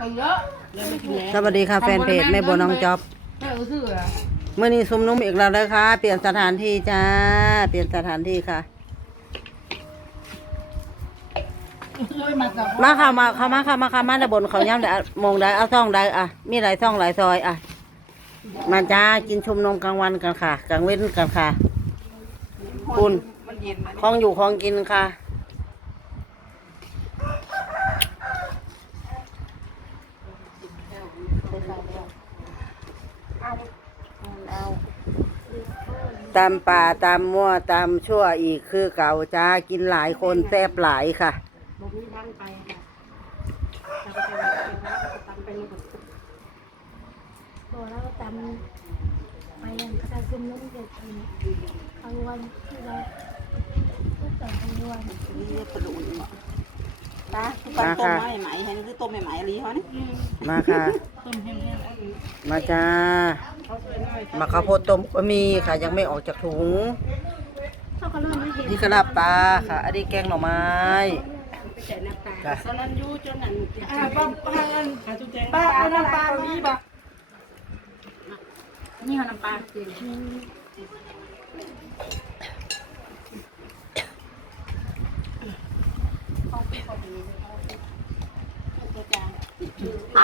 ก็เยอะสวัสดีค่ะแฟนเพจแม่บัวน้องจ๊อบแม่ก็ซื้ออะเมื่อนี้ซุมนุ่มอีกแล้วนะคะ เปลี่ยนสถานที่จ้า เปลี่ยนสถานที่ค่ะเลยมาจากมาค่ะมาค่ะมาค่ะมาค่ะมาในบนเขาย่ำได้อะมองได้เอาซ่องได้อะ มีหลายซ่องหลายซอยอะ มาจ้ากินชุมนมกลางวันกันค่ะกลางเว้นกันค่ะ คุณมันเย็นนะของอยู่ของกินค่ะ ตามป่าตามมั่วตามชั่วอีกคือเก่าจ้ากินหลายคนแซ่บหลายค่ะบ่มีทางไปค่ะเราก็จะไปว่าจะตำไปเลยบอกแล้วตำไปยังกระดาษซึมนุ่มเด็ดกลางวันคือเราทุกแต่กลางวันนี่ปลาดุนบ่ตาคือปลาต้มใหม่ไหมเห็นคือต้มใหม่ๆอะไรเขานี่มาค่ะ มาจ้ามาข้าวโพดต้มก็มีค่ะ ยังไม่ออกจากถุงนี่กระลาบปลาค่ะ อันนี้แกงหน่อไม้สลันยูจนนั่นอ่าป้าป้าป้าอน้ำปลาตรงนี้ปะนี่เอาน้ำปลาเขาเป็นดีเขาเป็นา